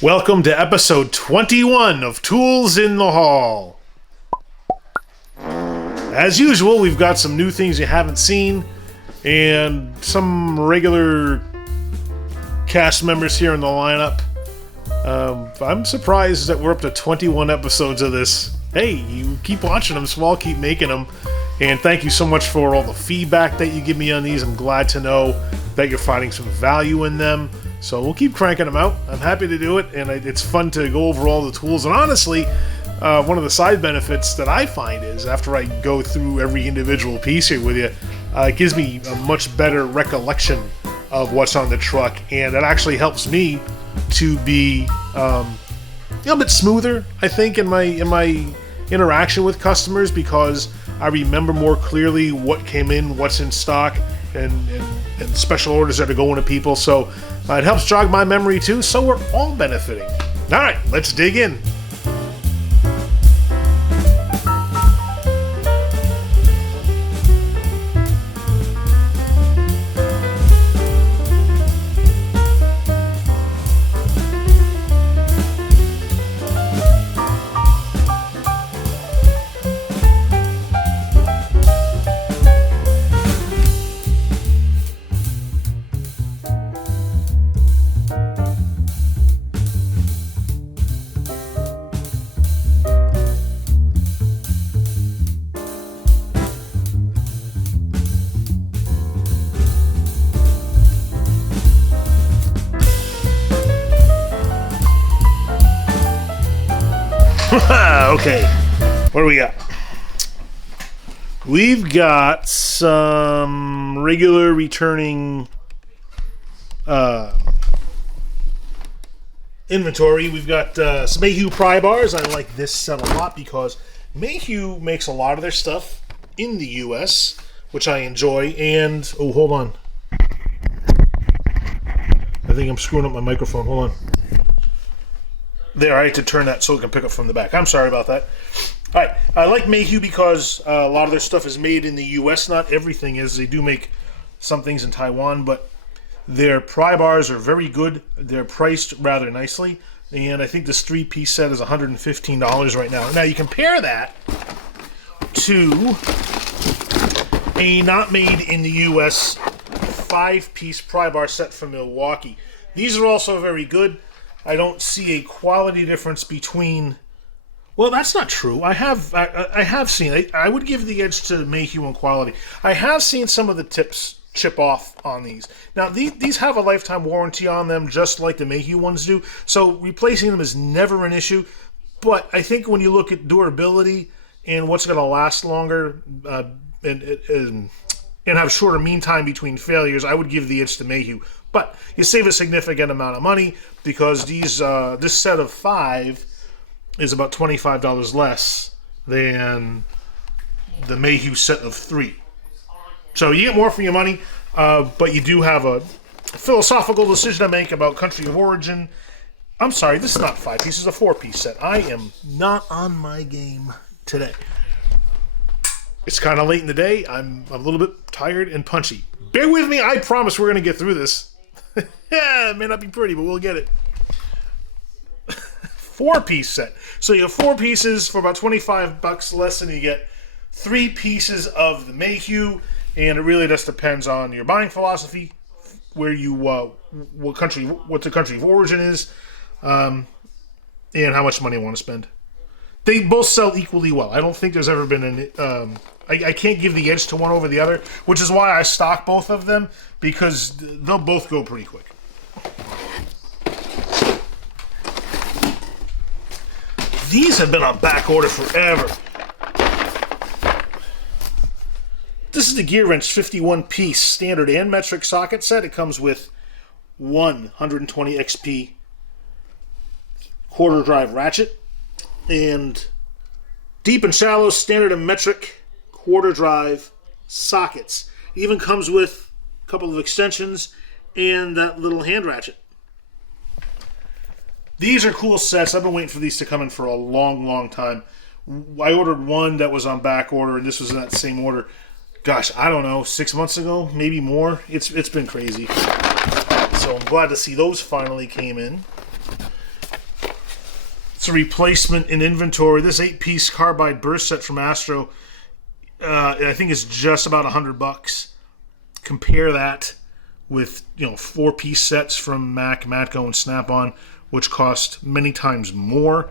Welcome to episode 21 of Tools in the Hall. As usual, we've got some new things you haven't seen and some regular cast members here in the lineup. I'm surprised that we're up to 21 episodes of this. Hey, you keep watching them, so I'll keep making them. And thank you so much for all the feedback that you give me on these. I'm glad to know that you're finding some value in them. So we'll keep cranking them out. I'm happy to do it, and it's fun to go over all the tools. And honestly, one of the side benefits that I find is after I go through every individual piece here with you, it gives me a much better recollection of what's on the truck, and it actually helps me to be a bit smoother, I think, in my interaction with customers, because I remember more clearly what came in, what's in stock, and special orders that are going to people. So it helps jog my memory too, so we're all benefiting. All right, let's dig in. Okay, what do we got? We've got some regular returning inventory. We've got some Mayhew pry bars. I like this set a lot because Mayhew makes a lot of their stuff in the US, which I enjoy. And, oh, hold on. I think I'm screwing up my microphone. Hold on. There, I had to turn that so it can pick up from the back. I'm sorry about that. All right, I like Mayhew because a lot of their stuff is made in the U.S. Not everything is. They do make some things in Taiwan, but their pry bars are very good. They're priced rather nicely, and I think this 3-piece set is $115 right now. Now, you compare that to a not made in the U.S. 5-piece pry bar set from Milwaukee. These are also very good. I don't see a quality difference between... Well, that's not true. I have seen... I would give the edge to Mayhew in quality. I have seen some of the tips chip off on these. Now, these have a lifetime warranty on them, just like the Mayhew ones do, so replacing them is never an issue. But I think when you look at durability and what's going to last longer and have shorter mean time between failures, I would give the edge to Mayhew. But you save a significant amount of money because this set of 5 is about $25 less than the Mayhew set of 3. So you get more for your money, but you do have a philosophical decision to make about country of origin. I'm sorry, this is not 5 pieces, it's a 4-piece set. I am not on my game today. It's kind of late in the day. I'm a little bit tired and punchy. Bear with me, I promise we're going to get through this. Yeah, it may not be pretty, but we'll get it. 4-piece set. So you have 4 pieces for about $25 less than you get 3 pieces of the Mayhew, and it really just depends on your buying philosophy, where you what the country of origin is, and how much money you want to spend. They both sell equally well. I don't think there's ever been an... I can't give the edge to one over the other, which is why I stock both of them, because they'll both go pretty quick. These have been on back order forever. This is the Gearwrench 51-piece standard and metric socket set. It comes with one 120 XP quarter drive ratchet and deep and shallow standard and metric quarter drive sockets. Even comes with a couple of extensions and that little hand ratchet. These are cool sets. I've been waiting for these to come in for a long, long time. I ordered one that was on back order, and this was in that same order. Gosh, I don't know, 6 months ago, maybe more. It's been crazy. So I'm glad to see those finally came in. a replacement in inventory. This 8-piece carbide burst set from Astro, I think is just about $100. Compare that with 4-piece sets from Mac, Matco, and Snap-on, which cost many times more.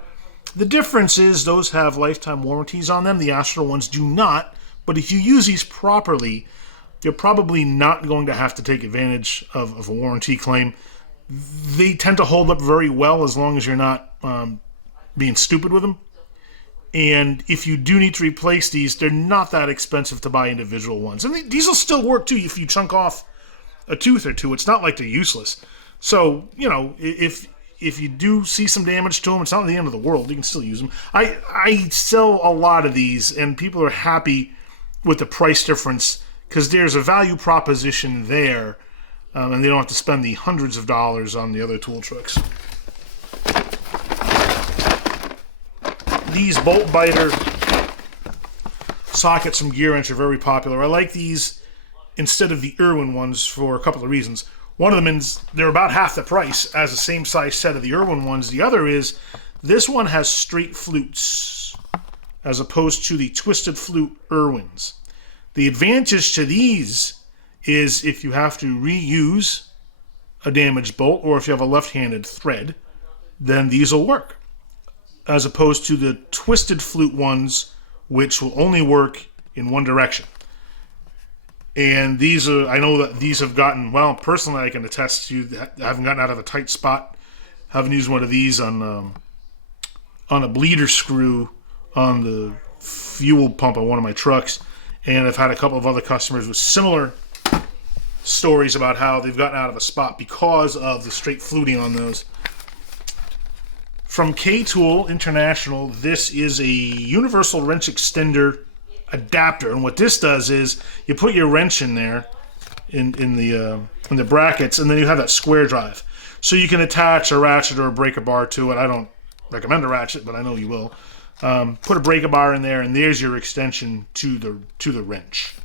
The difference is those have lifetime warranties on them. The Astro ones do not. But if you use these properly, you're probably not going to have to take advantage of a warranty claim. They tend to hold up very well as long as you're not being stupid with them. And if you do need to replace these, they're not that expensive to buy individual ones. And these will still work too if you chunk off a tooth or two. It's not like they're useless. So, if you do see some damage to them, it's not the end of the world. You can still use them. I sell a lot of these, and people are happy with the price difference because there's a value proposition there, and they don't have to spend the hundreds of dollars on the other tool trucks. These bolt biter sockets from Gearwrench are very popular. I like these instead of the Irwin ones for a couple of reasons. One of them is they're about half the price as the same size set of the Irwin ones. The other is this one has straight flutes as opposed to the twisted flute Irwins. The advantage to these is if you have to reuse a damaged bolt or if you have a left-handed thread, then these will work. As opposed to the twisted flute ones, which will only work in one direction. And these are, I know that these have gotten, well, personally I can attest to, I haven't gotten out of a tight spot. I haven't used one of these on a bleeder screw on the fuel pump on one of my trucks. And I've had a couple of other customers with similar stories about how they've gotten out of a spot because of the straight fluting on those. From K-Tool International, this is a universal wrench extender adapter, and what this does is you put your wrench in there in the brackets, and then you have that square drive, so you can attach a ratchet or a breaker bar to it. I don't recommend a ratchet, but I know you will. Put a breaker bar in there, and there's your extension to the wrench.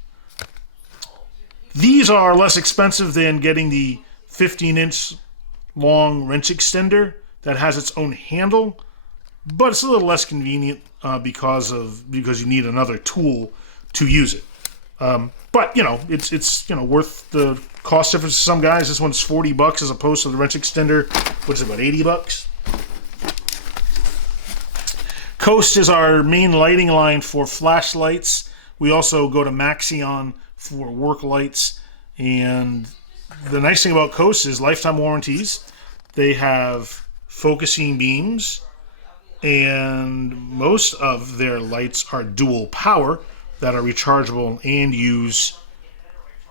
These are less expensive than getting the 15-inch long wrench extender that has its own handle, but it's a little less convenient because you need another tool to use it. But it's worth the cost difference to some guys. This one's $40 as opposed to the wrench extender, which is about $80. Coast is our main lighting line for flashlights. We also go to Maxion for work lights, and the nice thing about Coast is lifetime warranties. They have focusing beams, and most of their lights are dual power that are rechargeable and use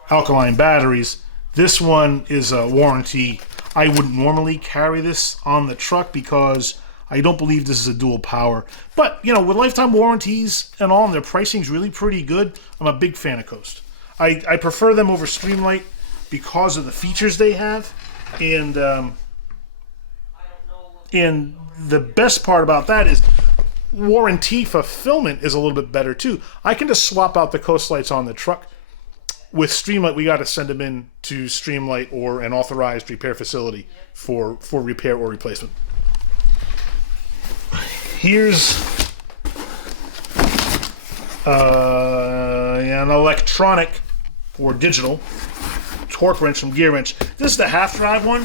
alkaline batteries. This one is a warranty. I wouldn't normally carry this on the truck because I don't believe this is a dual power. But, with lifetime warranties and all, and their pricing's really pretty good, I'm a big fan of Coast. I prefer them over Streamlight because of the features they have, and the best part about that is warranty fulfillment is a little bit better too. I can just swap out the Coast lights on the truck. With Streamlight, we got to send them in to Streamlight or an authorized repair facility for repair or replacement. Here's an electronic or digital torque wrench from Gearwrench. This is the half drive one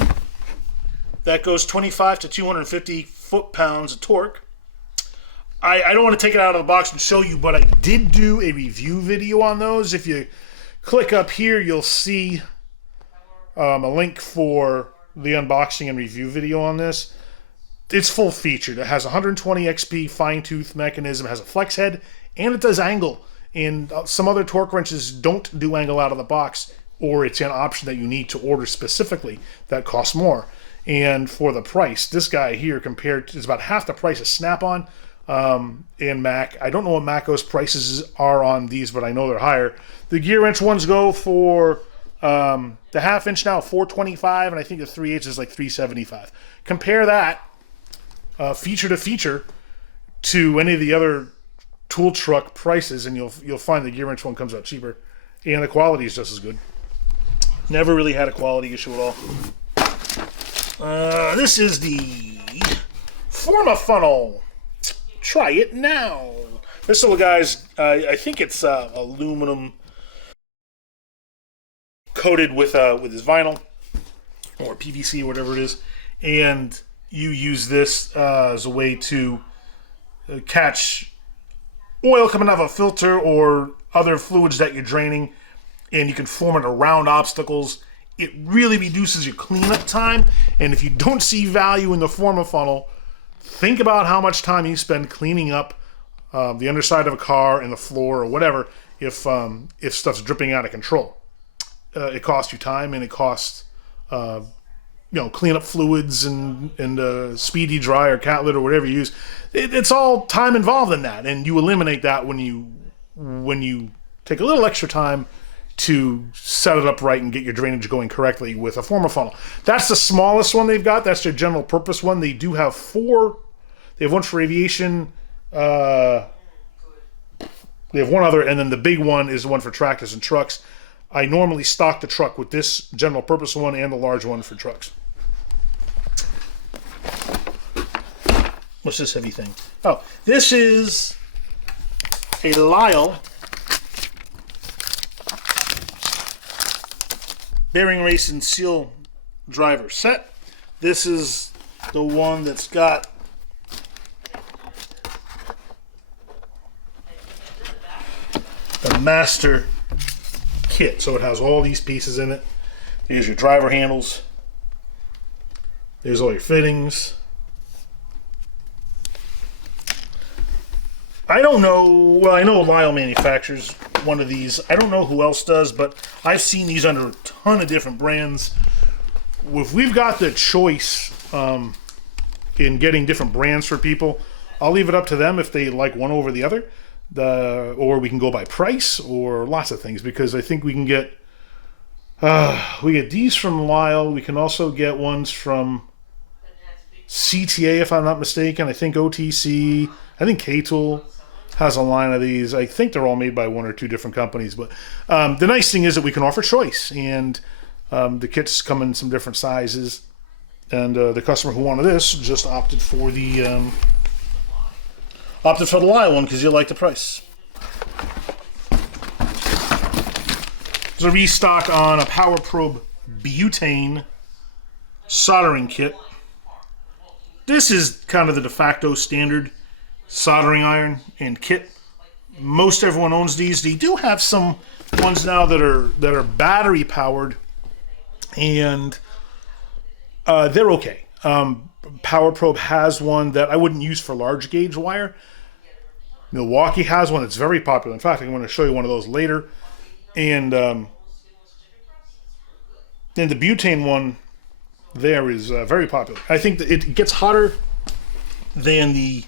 that goes 25 to 250 foot-pounds of torque. I don't want to take it out of the box and show you, but I did do a review video on those. If you click up here, you'll see a link for the unboxing and review video on this. It's full featured. It has 120 XP fine-tooth mechanism, it has a flex head, and it does angle. And some other torque wrenches don't do angle out of the box, or it's an option that you need to order specifically that costs more. And for the price, this guy here is about half the price of Snap-on and Mac. I don't know what Matco's prices are on these, but I know they're higher. The Gearwrench ones go for the half-inch now, $425, and I think the 3/8 is like $375. Compare that feature to feature to any of the other tool truck prices, and you'll find the Gearwrench one comes out cheaper, and the quality is just as good. Never really had a quality issue at all. This is the Forma funnel. Try it now. This little guy's, I think it's aluminum coated with his vinyl or PVC, whatever it is, and you use this as a way to catch oil coming out of a filter or other fluids that you're draining, and you can form it around obstacles. It really reduces your cleanup time, and if you don't see value in the Forma funnel, think about how much time you spend cleaning up the underside of a car and the floor or whatever if stuff's dripping out of control. It costs you time, and it costs cleanup fluids and speedy dry or cat litter or whatever you use. It's all time involved in that, and you eliminate that when you take a little extra time to set it up right and get your drainage going correctly with a Forma funnel. That's the smallest one they've got. That's their general purpose one. They do have 4. They have one for aviation. They have one other, and then the big one is the one for tractors and trucks. I normally stock the truck with this general purpose one and the large one for trucks. What's this heavy thing? Oh, this is a Lyle bearing race and seal driver set. This is the one that's got the master kit, so it has all these pieces in it. Here's your driver handles. There's all your fittings. I don't know, well, I know Lyle manufactures one of these. I don't know who else does, but I've seen these under a ton of different brands. If we've got the choice in getting different brands for people, I'll leave it up to them if they like one over the other. Or we can go by price or lots of things, because I think we can get these from Lyle. We can also get ones from CTA, if I'm not mistaken. I think OTC. I think K-Tool has a line of these. I think they're all made by 1 or 2 different companies. But the nice thing is that we can offer choice, and the kits come in some different sizes. And the customer who wanted this just opted for the Lyle one because you like the price. There's a restock on a Power Probe butane soldering kit. This is kind of the de facto standard soldering iron and kit. Most everyone owns these. They do have some ones now that are battery powered, and they're okay. Power Probe has one that I wouldn't use for large gauge wire. Milwaukee has one that's very popular. In fact, I'm going to show you one of those later. And then the butane one there is very popular. I think that it gets hotter than the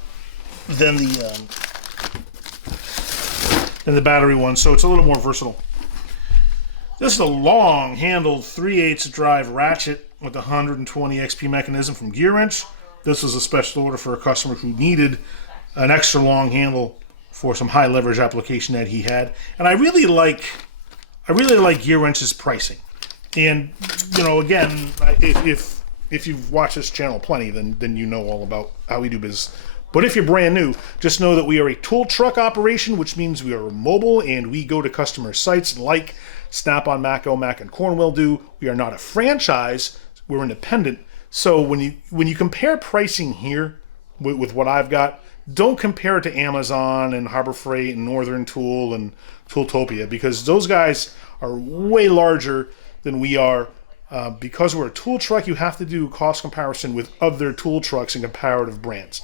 battery one, so it's a little more versatile. This is a long-handled 3/8 drive ratchet with a 120 XP mechanism from Gearwrench. This was a special order for a customer who needed an extra long handle for some high leverage application that he had, and I really like Gearwrench's pricing. And again, if you've watched this channel plenty, then you know all about how we do business. But if you're brand new, just know that we are a tool truck operation, which means we are mobile and we go to customer sites like Snap-on, Mac and Cornwell do. We are not a franchise; we're independent. So when you compare pricing here with what I've got, don't compare it to Amazon and Harbor Freight and Northern Tool and Tooltopia, because those guys are way larger than we are. Because we're a tool truck, you have to do cost comparison with other tool trucks and comparative brands.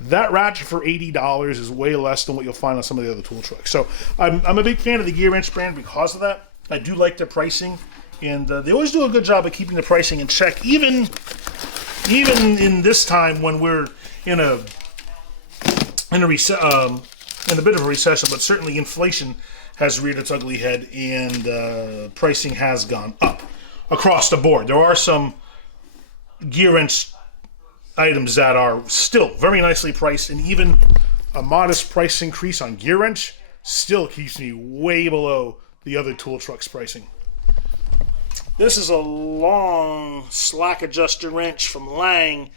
That ratchet for $80 is way less than what you'll find on some of the other tool trucks. So I'm a big fan of the Gearwrench brand because of that. I do like their pricing, and they always do a good job of keeping the pricing in check, even in this time when we're in a bit of a recession. But certainly inflation has reared its ugly head, and pricing has gone up across the board. There are some Gearwrench items that are still very nicely priced, and even a modest price increase on Gearwrench still keeps me way below the other tool trucks pricing. This is a long slack adjuster wrench from Lang.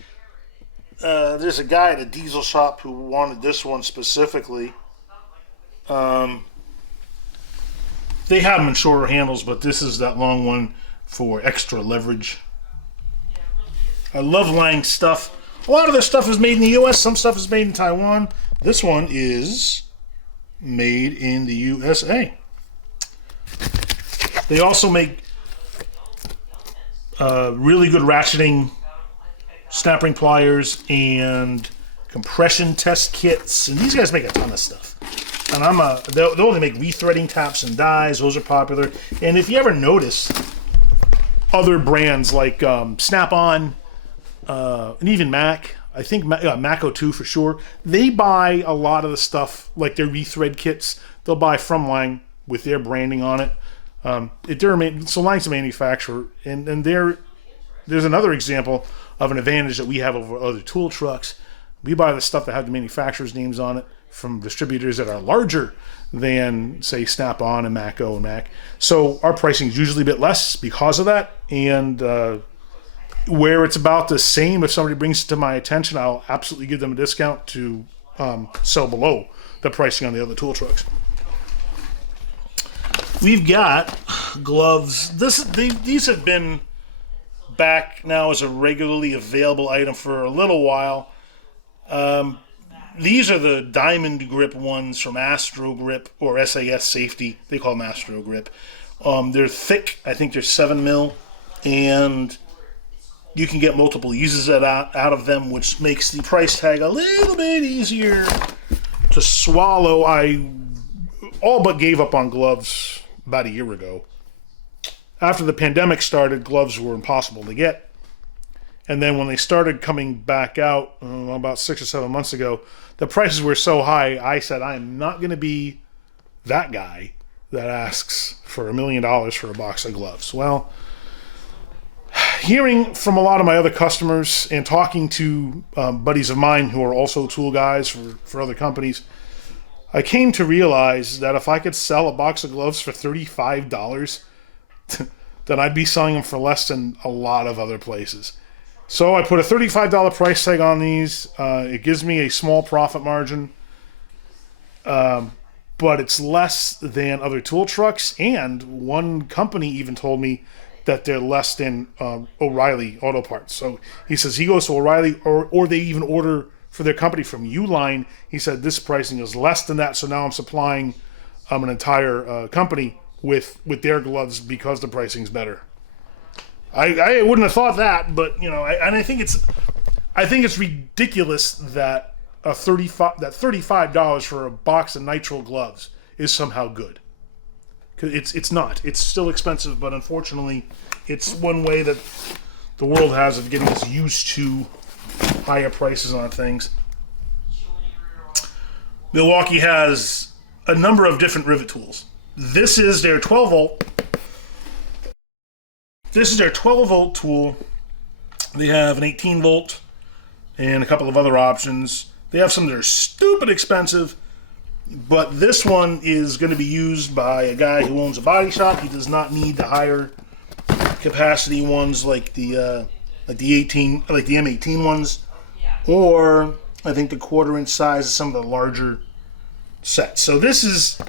there's a guy at a diesel shop who wanted this one specifically. They have them in shorter handles, but this is that long one for extra leverage. I love Lang stuff. A lot of their stuff is made in the U.S. Some stuff is made in Taiwan. This one is made in the USA. They also make really good ratcheting snap ring pliers and compression test kits. And these guys make a ton of stuff. And they'll only make rethreading taps and dies. Those are popular. And if you ever notice, other brands like Snap-on and even Mac, I think Mac 02 for sure, they buy a lot of the stuff, like their rethread kits, they'll buy from Lang with their branding on it. So Lang's a manufacturer, and there's another example of an advantage that we have over other tool trucks. We buy the stuff that have the manufacturer's names on it from distributors that are larger than, say, Snap-on and Mac and Mac. So our pricing is usually a bit less because of that, and where it's about the same, if somebody brings it to my attention, I'll absolutely give them a discount to sell below the pricing on the other tool trucks. We've got gloves. These have been back now as a regularly available item for a little while. These are the diamond grip ones from Astro Grip or SAS Safety. They call them Astro Grip. They're thick. I think they're 7 mil, and you can get multiple uses out of them, which makes the price tag a little bit easier to swallow. I all but gave up on gloves about a year ago. After the pandemic started, gloves were impossible to get. And then when they started coming back out about 6 or 7 months ago, the prices were so high, I said, I am not going to be that guy that asks for $1 million for a box of gloves. Well, hearing from a lot of my other customers and talking to buddies of mine who are also tool guys for other companies, I came to realize that if I could sell a box of gloves for $35, then I'd be selling them for less than a lot of other places. So I put a $35 price tag on these. It gives me a small profit margin, but it's less than other tool trucks. And one company even told me that they're less than O'Reilly Auto Parts. So he says he goes to O'Reilly, or they even order for their company from Uline. He said this pricing is less than that. So now I'm supplying an entire company with their gloves because the pricing's better. I wouldn't have thought that, but I think it's ridiculous that $35 for a box of nitrile gloves is somehow good. It's not. It's still expensive, but unfortunately, it's one way that the world has of getting us used to higher prices on things. Milwaukee has a number of different rivet tools. This is their 12 volt. This is their 12 volt tool. They have an 18 volt and a couple of other options. They have some that are stupid expensive, but this one is going to be used by a guy who owns a body shop. He does not need the higher capacity ones like the M18 ones, or I think the 1/4 inch size is some of the larger sets. So this is,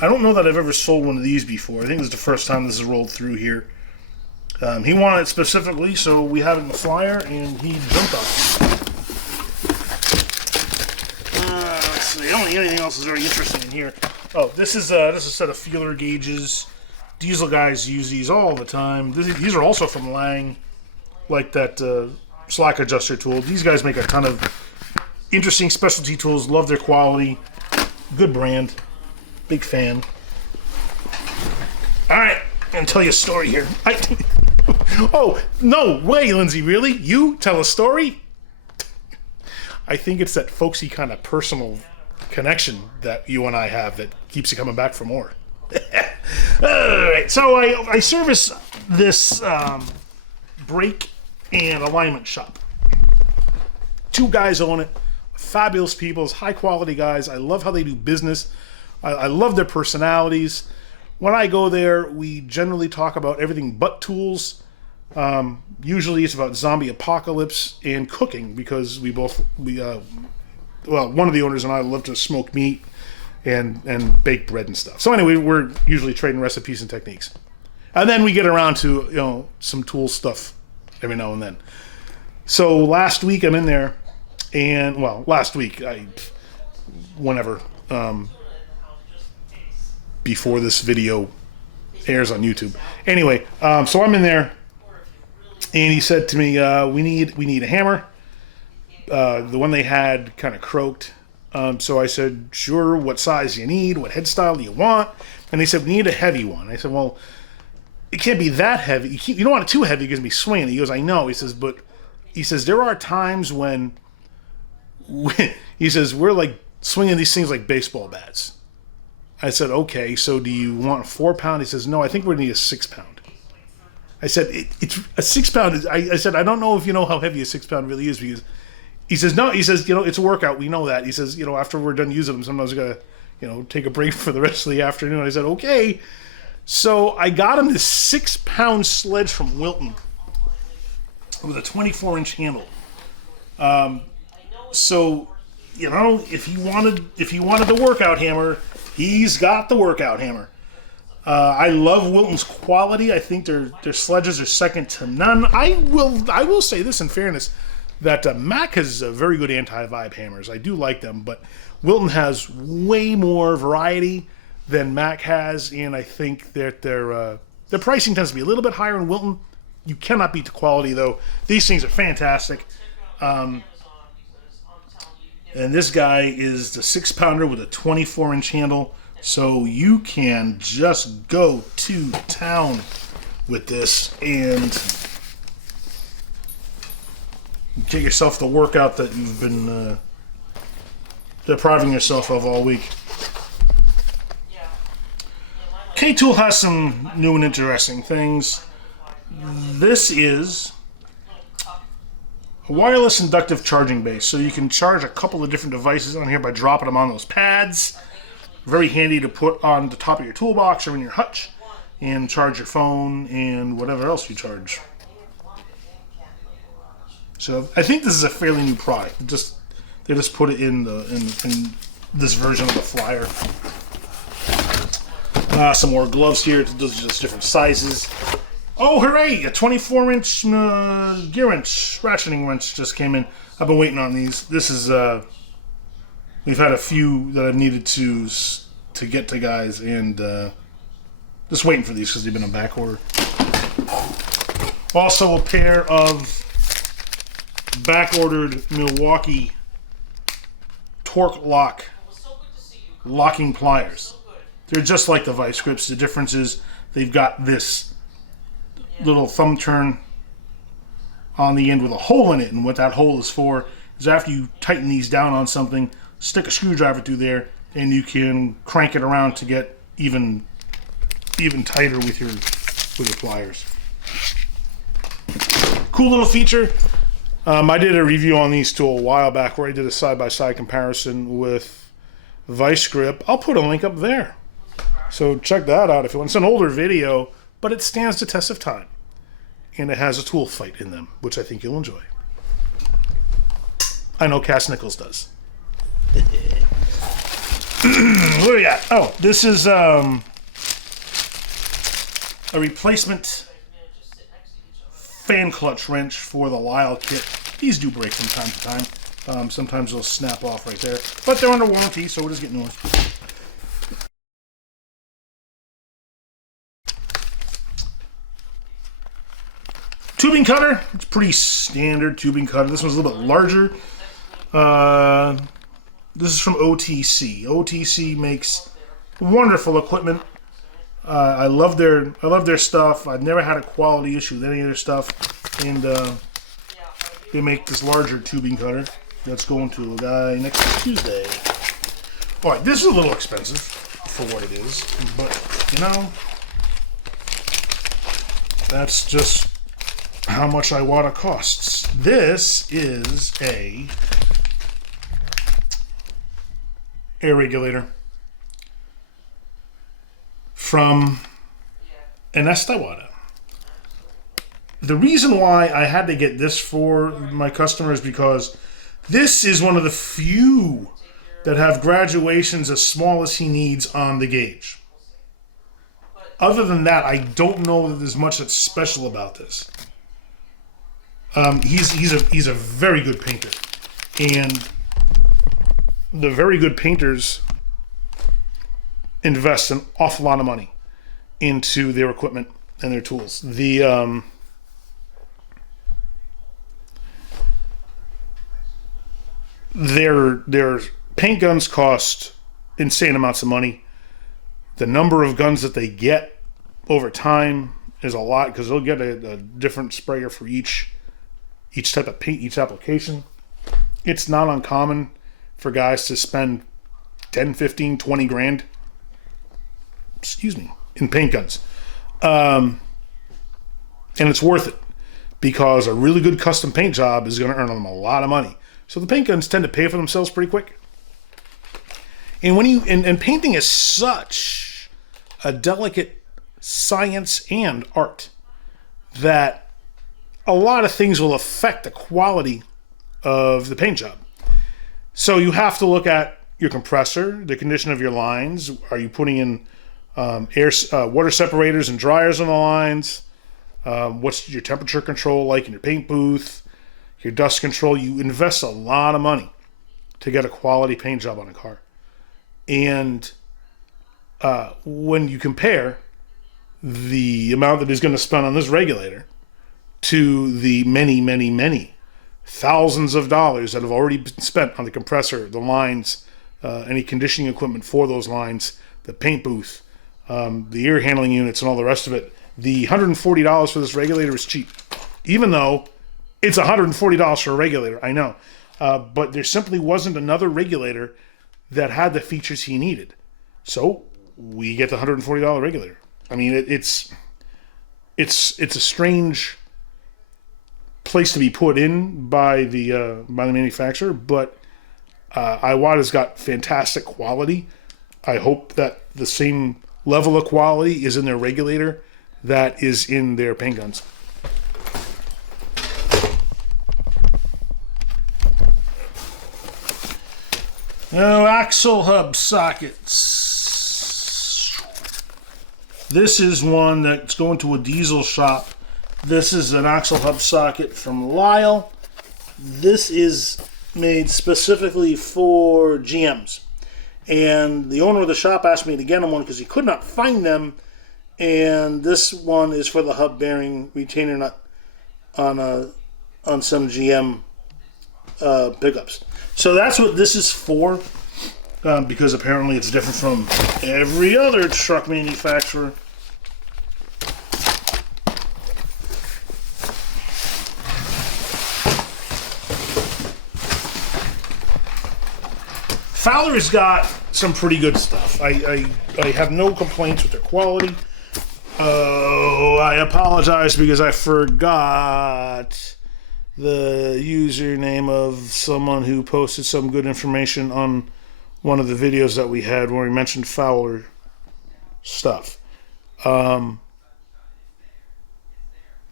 I don't know that I've ever sold one of these before. I think this is the first time this is rolled through here. He wanted it specifically, so we have it in the flyer, and he jumped on it. Let's see. I don't think anything else is very interesting in here. Oh, this is a set of feeler gauges. Diesel guys use these all the time. These are also from Lang, like that slack adjuster tool. These guys make a ton of interesting specialty tools. Love their quality. Good brand. Big fan. All right, I'm going to tell you a story here. Oh, no way, Lindsay, really? You tell a story? I think it's that folksy kind of personal connection that you and I have that keeps you coming back for more. All right, so I service this brake and alignment shop. 2 guys own it. Fabulous people, high quality guys. I love how they do business. I love their personalities. When I go there, we generally talk about everything but tools. Usually it's about zombie apocalypse and cooking because well, one of the owners and I love to smoke meat and bake bread and stuff. So anyway, we're usually trading recipes and techniques. And then we get around to, some tool stuff every now and then. So last week I'm in there and, well, last week, whenever, before this video airs on YouTube. Anyway, so I'm in there and he said to me, we need a hammer. The one they had kind of croaked. So I said, sure, what size do you need? What head style do you want? And they said, we need a heavy one. I said, well, it can't be that heavy. You don't want it too heavy because it's going to be swinging. He goes, I know. He says, there are times when he says, we're like swinging these things like baseball bats. I said, okay, so do you want a 4-pound? He says, no, I think we're going to need a 6-pound. I said, it's a 6-pound. I said, I don't know if you know how heavy a 6-pound really is because he says, no, he says, it's a workout. We know that. He says, after we're done using them, sometimes we got to, take a break for the rest of the afternoon. I said, okay. So I got him this 6-pound sledge from Wilton with a 24-inch handle. So, if he wanted the workout hammer, he's got the workout hammer. I love Wilton's quality. I think their sledges are second to none. I will say this in fairness, that Mac has very good anti-vibe hammers. I do like them, but Wilton has way more variety than Mac has, and I think that their pricing tends to be a little bit higher in Wilton. You cannot beat the quality, though. These things are fantastic. And this guy is the 6-pounder with a 24-inch handle, so you can just go to town with this and get yourself the workout that you've been depriving yourself of all week. K-Tool has some new and interesting things. This is a wireless inductive charging base, so you can charge a couple of different devices on here by dropping them on those pads. Very handy to put on the top of your toolbox or in your hutch and charge your phone and whatever else you charge. So I think this is a fairly new product. They just put it in this version of the flyer. Some more gloves here. Those are just different sizes. Oh, hooray! A 24-inch Gearwrench ratcheting wrench just came in. I've been waiting on these. This is we've had a few that I've needed to get to guys, and just waiting for these because they've been on back order. Also, a pair of back-ordered Milwaukee torque lock locking pliers. They're just like the vice grips. The difference is they've got this little thumb turn on the end with a hole in it, and what that hole is for is after you tighten these down on something, stick a screwdriver through there, and you can crank it around to get even tighter with your pliers. Cool little feature. I did a review on these two a while back where I did a side-by-side comparison with vice grip. I'll put a link up there. So check that out if you want. It's an older video, but it stands the test of time. And it has a tool fight in them, which I think you'll enjoy. I know Cass Nichols does. What do we got? Oh, this is a replacement fan clutch wrench for the Lyle kit. These do break from time to time. Sometimes they'll snap off right there. But they're under warranty, so we'll just get new ones. Tubing cutter. It's pretty standard tubing cutter. This one's a little bit larger. This is from OTC. OTC makes wonderful equipment. I love their stuff. I've never had a quality issue with any of their stuff. And they make this larger tubing cutter that's going to a guy next Tuesday. Alright, this is a little expensive for what it is, but that's just how much Iwata costs. This is a air regulator from an Iwata. the reason why I had to get this for my customers because this is one of the few that have graduations as small as he needs on the gauge. Other than that, I don't know that there's much that's special about this. He's a very good painter, and the very good painters invest an awful lot of money into their equipment and their tools. Their paint guns cost insane amounts of money. The number of guns that they get over time is a lot because they'll get a different sprayer for each type of paint, each application. It's not uncommon for guys to spend 10, 15, 20 grand, in paint guns. And it's worth it because a really good custom paint job is going to earn them a lot of money. So the paint guns tend to pay for themselves pretty quick. And and painting is such a delicate science and art that a lot of things will affect the quality of the paint job. So you have to look at your compressor, the condition of your lines. Are you putting in water separators and dryers on the lines? What's your temperature control like in your paint booth? Your dust control. You invest a lot of money to get a quality paint job on a car. And when you compare the amount that he's going to spend on this regulator to the many, many, many thousands of dollars that have already been spent on the compressor, the lines, any conditioning equipment for those lines, the paint booth, the air handling units, and all the rest of it, the $140 for this regulator is cheap. Even though it's $140 for a regulator, I know. But there simply wasn't another regulator that had the features he needed. So we get the $140 regulator. I mean, it's a strange place to be put in by the manufacturer, but Iwata's got fantastic quality. I hope that the same level of quality is in their regulator that is in their paint guns. Oh, axle hub sockets. This is one that's going to a diesel shop. This is an axle hub socket from Lyle. This is made specifically for GMs. And the owner of the shop asked me to get him one because he could not find them. And this one is for the hub bearing retainer nut on some GM pickups. So that's what this is for, because apparently it's different from every other truck manufacturer. Fowler's got some pretty good stuff. I have no complaints with their quality. Oh, I apologize because I forgot the username of someone who posted some good information on one of the videos that we had where we mentioned Fowler stuff.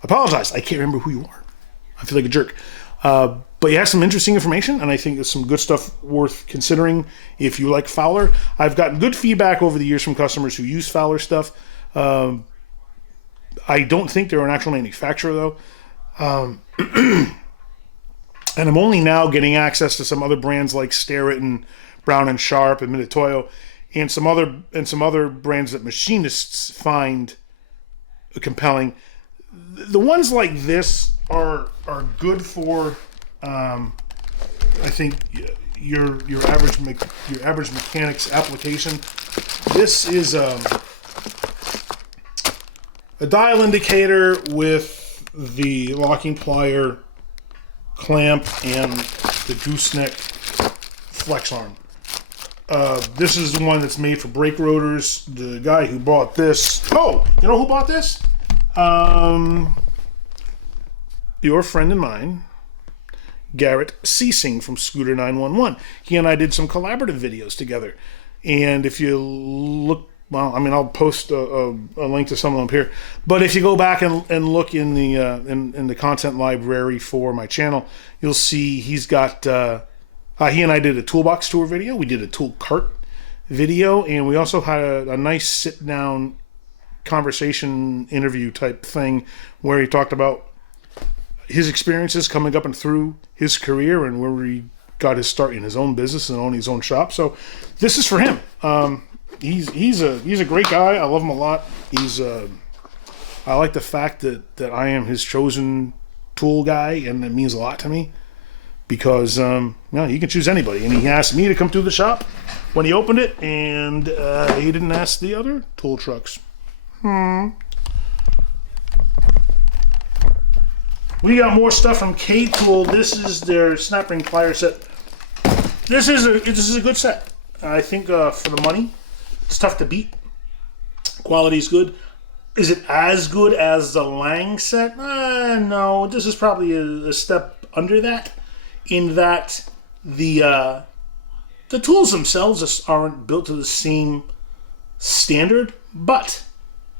Apologize. I can't remember who you are. I feel like a jerk. But you have some interesting information, and I think it's some good stuff worth considering if you like Fowler. I've gotten good feedback over the years from customers who use Fowler stuff. I don't think they're an actual manufacturer, though. And I'm only now getting access to some other brands like Starrett and Brown and Sharp and Mitutoyo, and some other brands that machinists find compelling. The ones like this are good for, I think, your average mechanic's application. This is a dial indicator with the locking plier clamp and the gooseneck flex arm. This is the one that's made for brake rotors. The guy who bought this, you know who bought this? Your friend and mine, Garrett Ceasing from Scooter 911. He and I did some collaborative videos together. And if you look well, I mean, I'll post a link to some of them here. But if you go back and look in the in the content library for my channel, you'll see he's got. He and I did a toolbox tour video. We did a tool cart video, and we also had a nice sit down conversation interview type thing where he talked about his experiences coming up and through his career and where he got his start in his own business and owning his own shop. So this is for him. He's a great guy. I love him a lot. I like the fact that I am his chosen tool guy, and it means a lot to me because he can choose anybody. And he asked me to come through the shop when he opened it, and he didn't ask the other tool trucks. We got more stuff from K-Tool. This is their snap ring plier set. This is a good set. I think for the money, it's tough to beat. Quality's good. Is it as good as the Lang set? No, this is probably a step under that. In that the tools themselves just aren't built to the same standard, but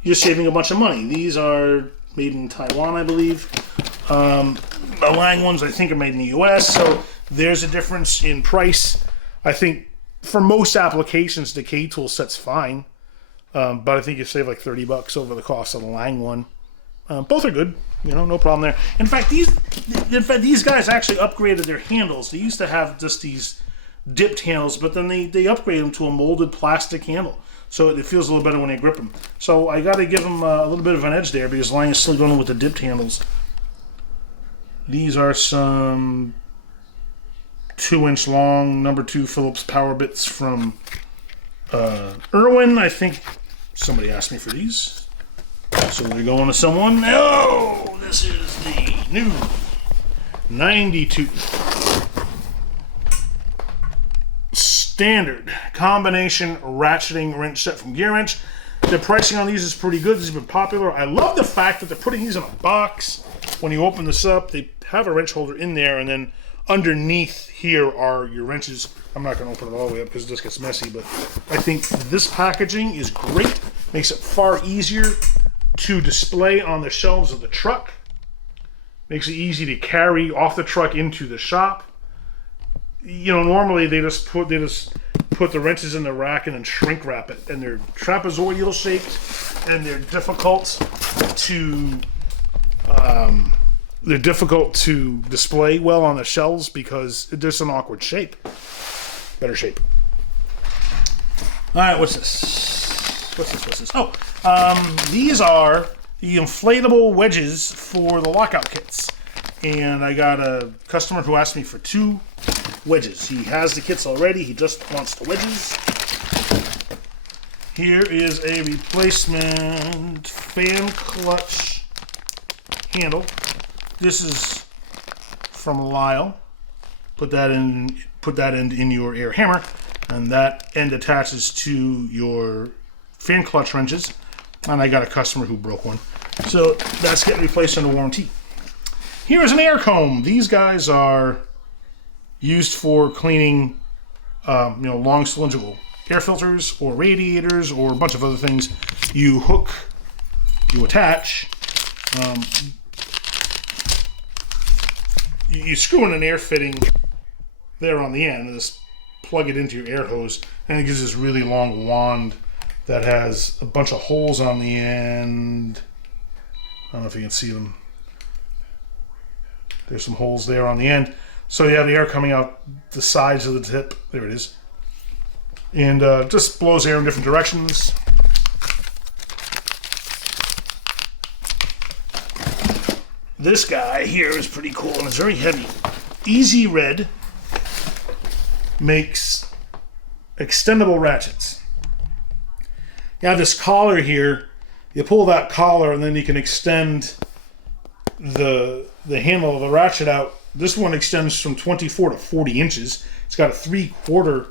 you're saving a bunch of money. These are made in Taiwan, I believe. The Lang ones, I think, are made in the U.S., so there's a difference in price. I think for most applications, the K-Tool set's fine, but I think you save like $30 over the cost of the Lang one. Both are good, no problem there. In fact, these guys actually upgraded their handles. They used to have just these dipped handles, but then they upgraded them to a molded plastic handle, so it feels a little better when they grip them. So I got to give them a little bit of an edge there because Lang is still going with the dipped handles. These are some 2-inch long number 2 Phillips power bits from Irwin. I think somebody asked me for these, so we're going to someone. Oh, this is the new 92 standard combination ratcheting wrench set from Gearwrench. The pricing on these is pretty good. These have been popular. I love the fact that they're putting these in a box. When you open this up, they have a wrench holder in there, and then underneath here are your wrenches. I'm not going to open it all the way up because it just gets messy, but I think this packaging is great. Makes it far easier to display on the shelves of the truck. Makes it easy to carry off the truck into the shop. Normally they just put the wrenches in the rack and then shrink wrap it, and they're trapezoidal shaped, and they're difficult to display well on the shelves because there's an awkward shape. Better shape. All right, what's this? Oh, these are the inflatable wedges for the lockout kits, and I got a customer who asked me for 2 wedges. He has the kits already. He just wants the wedges. Here is a replacement fan clutch handle. This is from Lyle. Put that end in your air hammer, and that end attaches to your fan clutch wrenches. And I got a customer who broke one, so that's getting replaced under warranty. Here is an air comb. These guys are used for cleaning, long cylindrical air filters or radiators or a bunch of other things. You hook, you attach. You screw in an air fitting there on the end and just plug it into your air hose, and it gives this really long wand that has a bunch of holes on the end. I don't know if you can see them. There's some holes there on the end. So you have the air coming out the sides of the tip. There it is. And just blows air in different directions. This guy here is pretty cool, and it's very heavy. Easy Red makes extendable ratchets. You have this collar here. You pull that collar, and then you can extend the handle of the ratchet out. This one extends from 24 to 40 inches. It's got a 3/4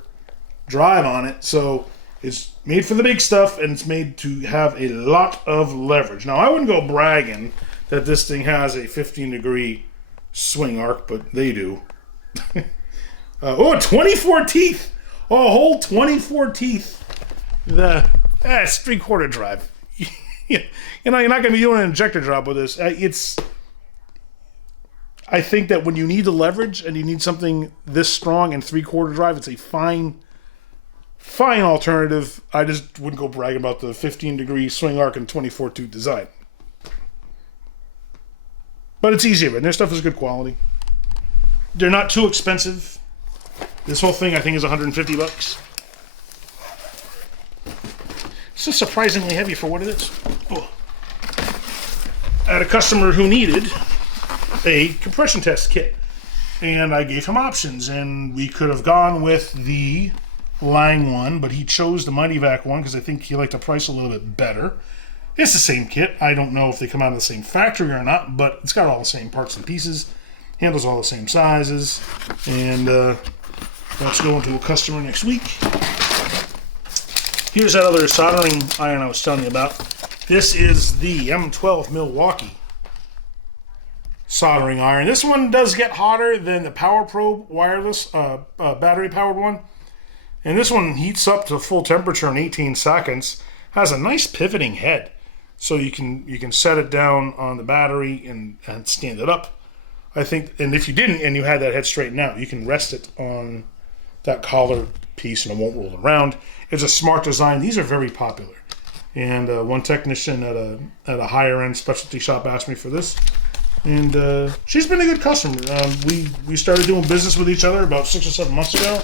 drive on it, so it's made for the big stuff, and it's made to have a lot of leverage. Now, I wouldn't go bragging that this thing has a 15-degree swing arc, but they do. 24 teeth! Oh, a whole 24 teeth. It's 3/4 drive. You know, you're not going to be doing an injector drop with this. I think that when you need the leverage and you need something this strong and 3/4 drive, it's a fine alternative. I just wouldn't go bragging about the 15-degree swing arc and 24-tooth design. But it's easier, and their stuff is good quality. They're not too expensive. This whole thing, I think, is $150. It's just surprisingly heavy for what it is. Oh. I had a customer who needed a compression test kit, and I gave him options, and we could have gone with the Lang one, but he chose the Mighty Vac one because I think he liked the price a little bit better. It's the same kit. I don't know if they come out of the same factory or not, but it's got all the same parts and pieces, handles all the same sizes, and that's going to a customer next week. Here's that other soldering iron I was telling you about. This is the M12 Milwaukee soldering iron. This one does get hotter than the Power Probe wireless battery powered one. And this one heats up to full temperature in 18 seconds. Has a nice pivoting head. So you can set it down on the battery and stand it up. I think, and if you didn't and you had that head straightened out, you can rest it on that collar piece and it won't roll around. It's a smart design. These are very popular. And one technician at a higher end specialty shop asked me for this. And she's been a good customer. We started doing business with each other about 6 or 7 months ago.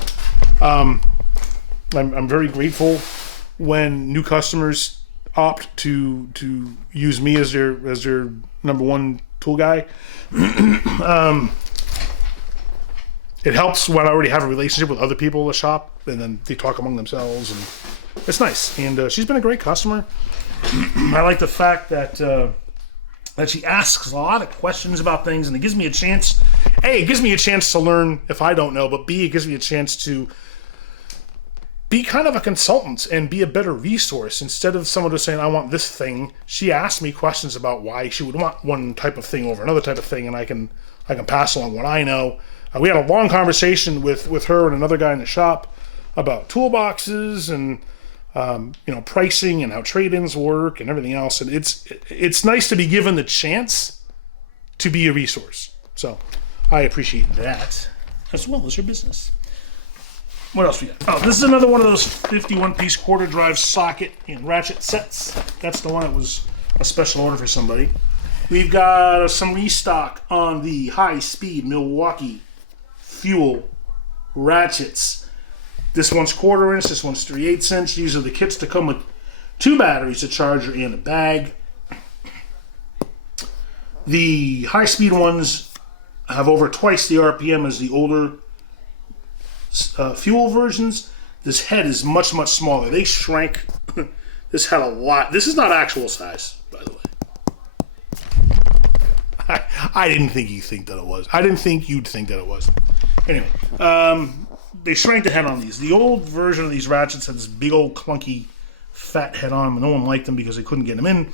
I'm very grateful when new customers opt to use me as their number one tool guy. It helps when I already have a relationship with other people in the shop, and then they talk among themselves, and it's nice. And she's been a great customer. I like the fact that she asks a lot of questions about things, and it gives me a chance. A, it gives me a chance to learn if I don't know, but B, it gives me a chance to be kind of a consultant and be a better resource. Instead of someone just saying, I want this thing, she asked me questions about why she would want one type of thing over another type of thing, and I can pass along what I know. We had a long conversation with her and another guy in the shop about toolboxes and pricing and how trade-ins work and everything else. And it's nice to be given the chance to be a resource. So I appreciate that, as well as your business. What else we got? Oh, this is another one of those 51-piece quarter drive socket and ratchet sets. That's the one that was a special order for somebody. We've got some restock on the high-speed Milwaukee fuel ratchets. This one's 1/4 inch, this one's 3/8 inch. These are the kits to come with 2 batteries, a charger, and a bag. The high-speed ones have over twice the RPM as the older fuel versions. This head is much, much smaller. They shrank this head a lot. This is not actual size, by the way. I didn't think you'd think that it was. I didn't think you'd think that it was. Anyway, they shrank the head on these. The old version of these ratchets had this big old clunky fat head on them. No one liked them because they couldn't get them in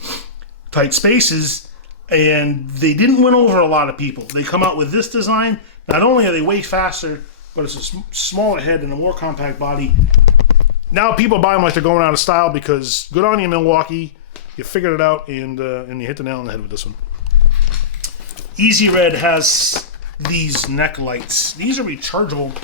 tight spaces, and they didn't win over a lot of people. They come out with this design. Not only are they way faster, but it's a smaller head and a more compact body. Now people buy them like they're going out of style because good on you, Milwaukee. You figured it out, and you hit the nail on the head with this one. Easy Red has these neck lights. These are rechargeable,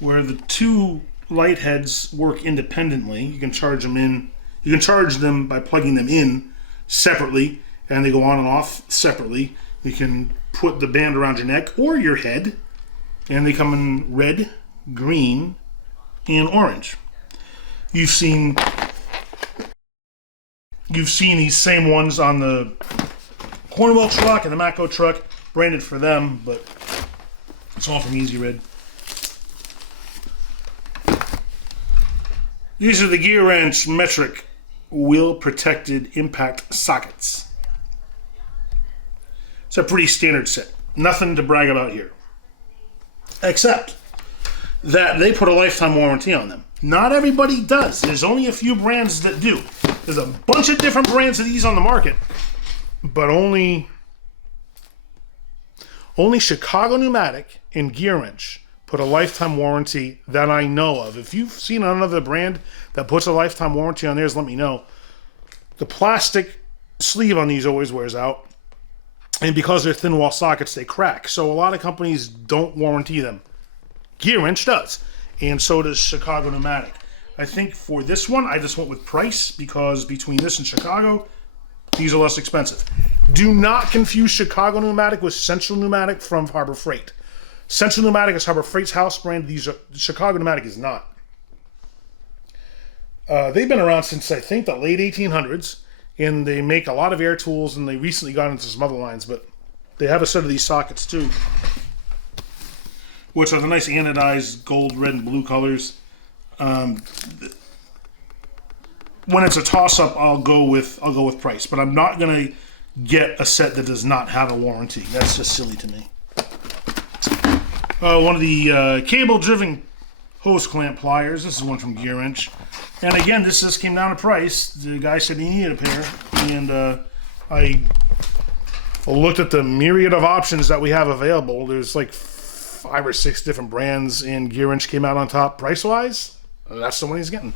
where the 2 light heads work independently. You can charge them in. You can charge them by plugging them in separately, and they go on and off separately. You can put the band around your neck or your head, and they come in red, green, and orange. You've seen these same ones on the Cornwell truck and the Matco truck, branded for them, but it's all from Easy Red. These are the Gearwrench metric wheel protected impact sockets. It's a pretty standard set. Nothing to brag about here. Except that they put a lifetime warranty on them. Not everybody does. There's only a few brands that do. There's a bunch of different brands of these on the market, but only Chicago Pneumatic and Gearwrench put a lifetime warranty that I know of. If you've seen another brand that puts a lifetime warranty on theirs, let me know. The plastic sleeve on these always wears out. And because they're thin wall sockets, they crack. So a lot of companies don't warranty them. Gearwrench does. And so does Chicago Pneumatic. I think for this one, I just went with price because between this and Chicago, these are less expensive. Do not confuse Chicago Pneumatic with Central Pneumatic from Harbor Freight. Central Pneumatic is Harbor Freight's house brand. Chicago Pneumatic is not. They've been around since, I think, the late 1800s. And they make a lot of air tools, and they recently got into some other lines, but they have a set of these sockets too, which are the nice anodized gold, red, and blue colors. When it's a toss-up, I'll go with price, but I'm not gonna get a set that does not have a warranty. That's just silly to me. One of the cable-driven hose clamp pliers. This is one from Gearwrench. And again, this just came down to price. The guy said he needed a pair, and I looked at the myriad of options that we have available. There's like 5 or 6 different brands, and Gearwrench came out on top price-wise. That's the one he's getting.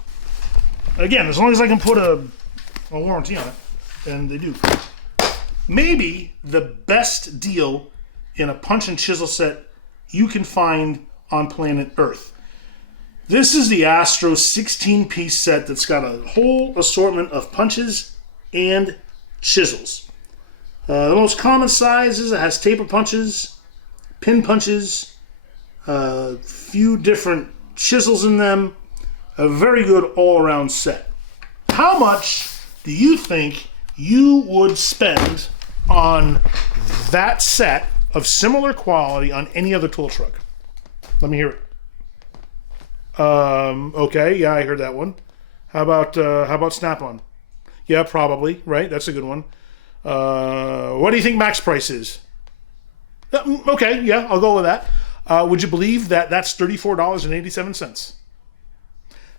Again, as long as I can put a warranty on it, and they do. Maybe the best deal in a punch and chisel set you can find on planet Earth. This is the Astro 16-piece set that's got a whole assortment of punches and chisels. The most common sizes, it has taper punches, pin punches, a few different chisels in them. A very good all-around set. How much do you think you would spend on that set of similar quality on any other tool truck? Let me hear it. Okay, yeah, I heard that one. How about Snap-on? Yeah, probably, right? That's a good one. What do you think max price is? Okay, yeah, I'll go with that. Would you believe that that's $34.87?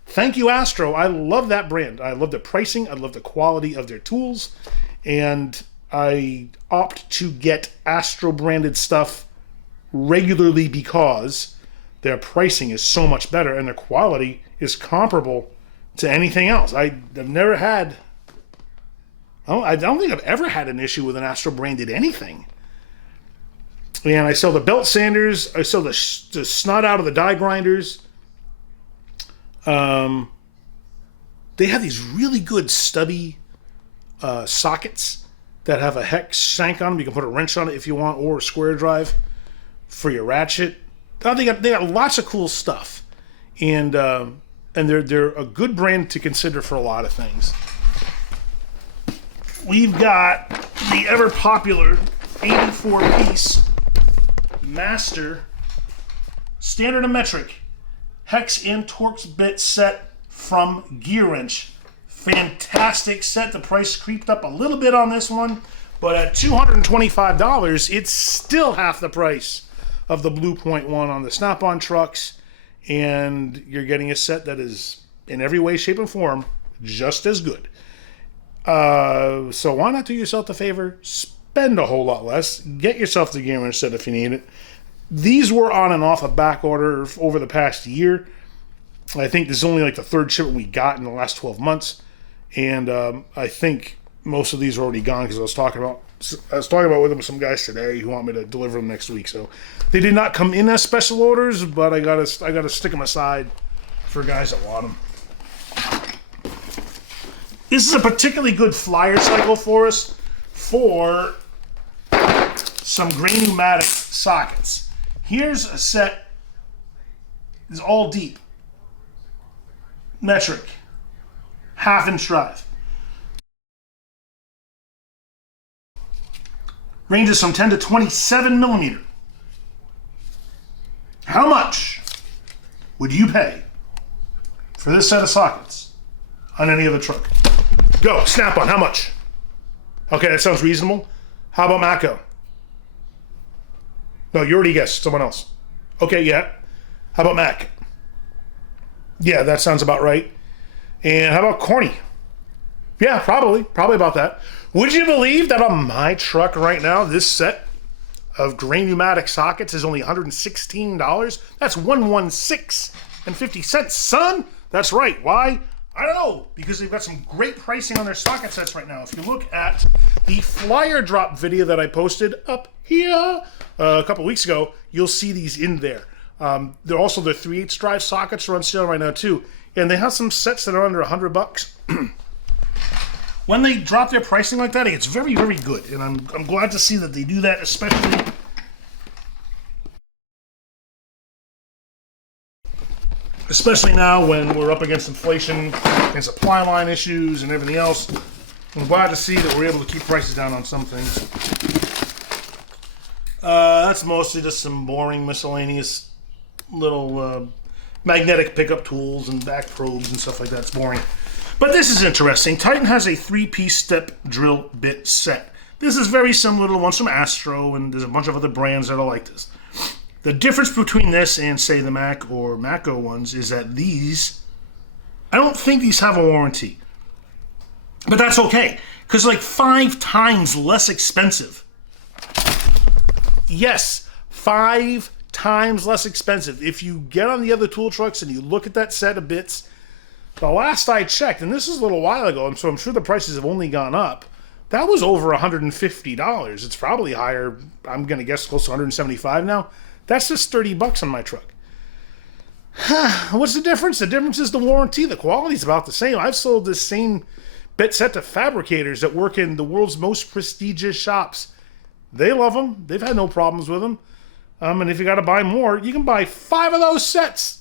Thank you, Astro. I love that brand. I love the pricing. I love the quality of their tools. And I opt to get Astro branded stuff regularly because their pricing is so much better and their quality is comparable to anything else. I don't think I've ever had an issue with an Astro branded anything. And I sell the belt sanders. I sell the snot out of the die grinders. They have these really good stubby sockets that have a hex shank on them. You can put a wrench on it if you want, or a square drive for your ratchet. They got lots of cool stuff, and they're a good brand to consider for a lot of things. We've got the ever popular 84-piece Master Standard and Metric Hex and Torx bit set from Gearwrench. Fantastic set. The price creeped up a little bit on this one, but at $225, it's still half the price of the Blue Point one on the Snap-on trucks, and you're getting a set that is, in every way, shape, and form, just as good. So why not do yourself a favor? Spend a whole lot less. Get yourself the Gearwrench set if you need it. These were on and off a back order over the past year. I think this is only like the third shipment we got in the last 12 months, and I think most of these are already gone because I was talking about with them with some guys today who want me to deliver them next week. So they did not come in as special orders, but I gotta stick them aside for guys that want them. This is a particularly good flyer cycle for us for some gray pneumatic sockets. Here's a set. It's all deep. Metric. 1/2-inch drive. Ranges from 10 to 27 millimeter. How much would you pay for this set of sockets on any other truck? Go, Snap-on, how much? Okay, that sounds reasonable. How about Matco? No, you already guessed, someone else. Okay, yeah. How about Mac? Yeah, that sounds about right. And how about Corny? Yeah, probably about that. Would you believe that on my truck right now, this set of gray pneumatic sockets is only $116. That's $116.50, son. That's right. Why? I don't know, because they've got some great pricing on their socket sets right now. If you look at the flyer drop video that I posted up here a couple weeks ago, you'll see these in there. They're also the 3/8 drive sockets are on sale right now too, and they have some sets that are under $100. When they drop their pricing like that, it's very, very good, and I'm glad to see that they do that, especially now when we're up against inflation and supply line issues and everything else. I'm glad to see that we're able to keep prices down on some things. That's mostly just some boring miscellaneous little magnetic pickup tools and back probes and stuff like that. It's boring. But this is interesting. Titan has a 3-piece step drill bit set. This is very similar to the ones from Astro, and there's a bunch of other brands that are like this. The difference between this and, say, the Mac or Mako ones is that these, I don't think these have a warranty. But that's okay, because like 5 times less expensive. Yes, 5 times less expensive. If you get on the other tool trucks and you look at that set of bits, the last I checked, and this is a little while ago, so I'm sure the prices have only gone up, that was over $150. It's probably higher, I'm going to guess close to $175 now. That's just $30 on my truck. What's the difference? The difference is the warranty. The quality's about the same. I've sold this same bit set to fabricators that work in the world's most prestigious shops. They love them. They've had no problems with them. And if you got to buy more, you can buy 5 of those sets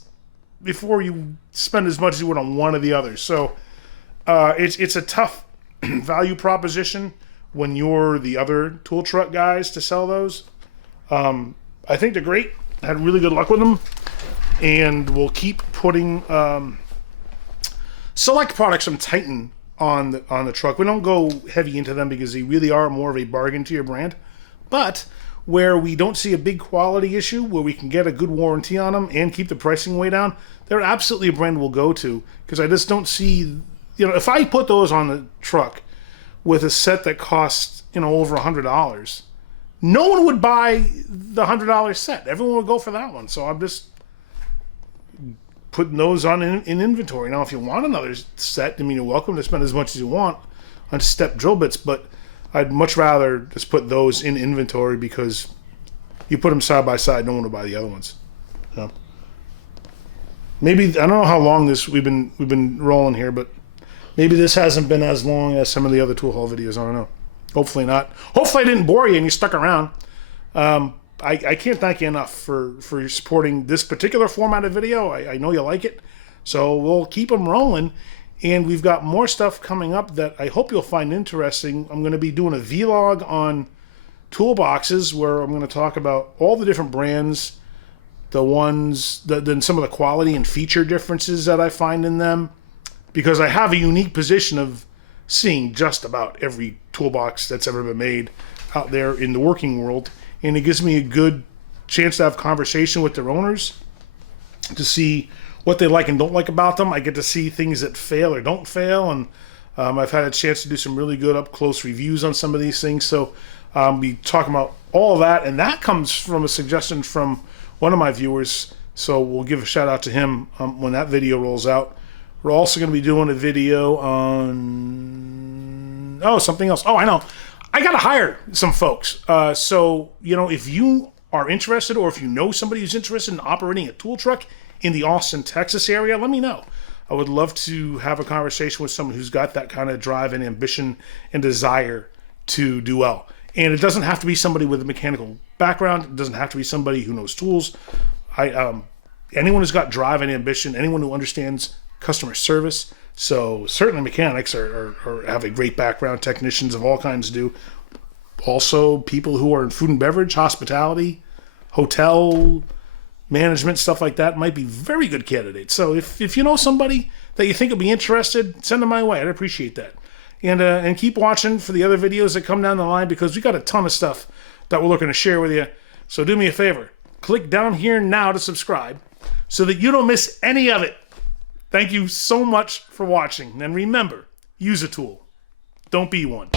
before you spend as much as you would on one of the others. So it's a tough value proposition when you're the other tool truck guys to sell those. I think they're great. I had really good luck with them, and we'll keep putting select products from Titan on the truck. We don't go heavy into them because they really are more of a bargain to your brand, but where we don't see a big quality issue, where we can get a good warranty on them and keep the pricing way down, they're absolutely a brand we'll go to, because I just don't see, if I put those on the truck with a set that costs, over $100, no one would buy the $100 set. Everyone would go for that one. So I'm just putting those on in inventory. Now, if you want another set, you're welcome to spend as much as you want on step drill bits, but I'd much rather just put those in inventory, because you put them side by side, no one will buy the other ones. So maybe, I don't know how long we've been rolling here, but maybe this hasn't been as long as some of the other tool haul videos. I don't know. Hopefully not. Hopefully I didn't bore you and you stuck around. I can't thank you enough for supporting this particular format of video. I know you like it. So we'll keep them rolling. And we've got more stuff coming up that I hope you'll find interesting. I'm going to be doing a vlog on toolboxes where I'm going to talk about all the different brands, then some of the quality and feature differences that I find in them. Because I have a unique position of seeing just about every toolbox that's ever been made out there in the working world. And it gives me a good chance to have conversation with their owners to see what they like and don't like about them. I get to see things that fail or don't fail, and I've had a chance to do some really good up-close reviews on some of these things. So I'll be talking about all of that, and that comes from a suggestion from one of my viewers. So we'll give a shout out to him when that video rolls out. We're also going to be doing a video on something else. Oh, I know. I got to hire some folks. So, if you are interested, or if you know somebody who's interested in operating a tool truck in the Austin, Texas area, let me know. I would love to have a conversation with someone who's got that kind of drive and ambition and desire to do well. And it doesn't have to be somebody with a mechanical background. It doesn't have to be somebody who knows tools. Anyone who's got drive and ambition, anyone who understands customer service. So certainly mechanics are have a great background. Technicians of all kinds do. Also, people who are in food and beverage, hospitality, hotel management, stuff like that might be very good candidates. So if you know somebody that you think will be interested, send them my way. I'd appreciate that. And keep watching for the other videos that come down the line, because we got a ton of stuff that we're looking to share with you. So do me a favor. Click down here now to subscribe so that you don't miss any of it. Thank you so much for watching. And remember, use a tool. Don't be one.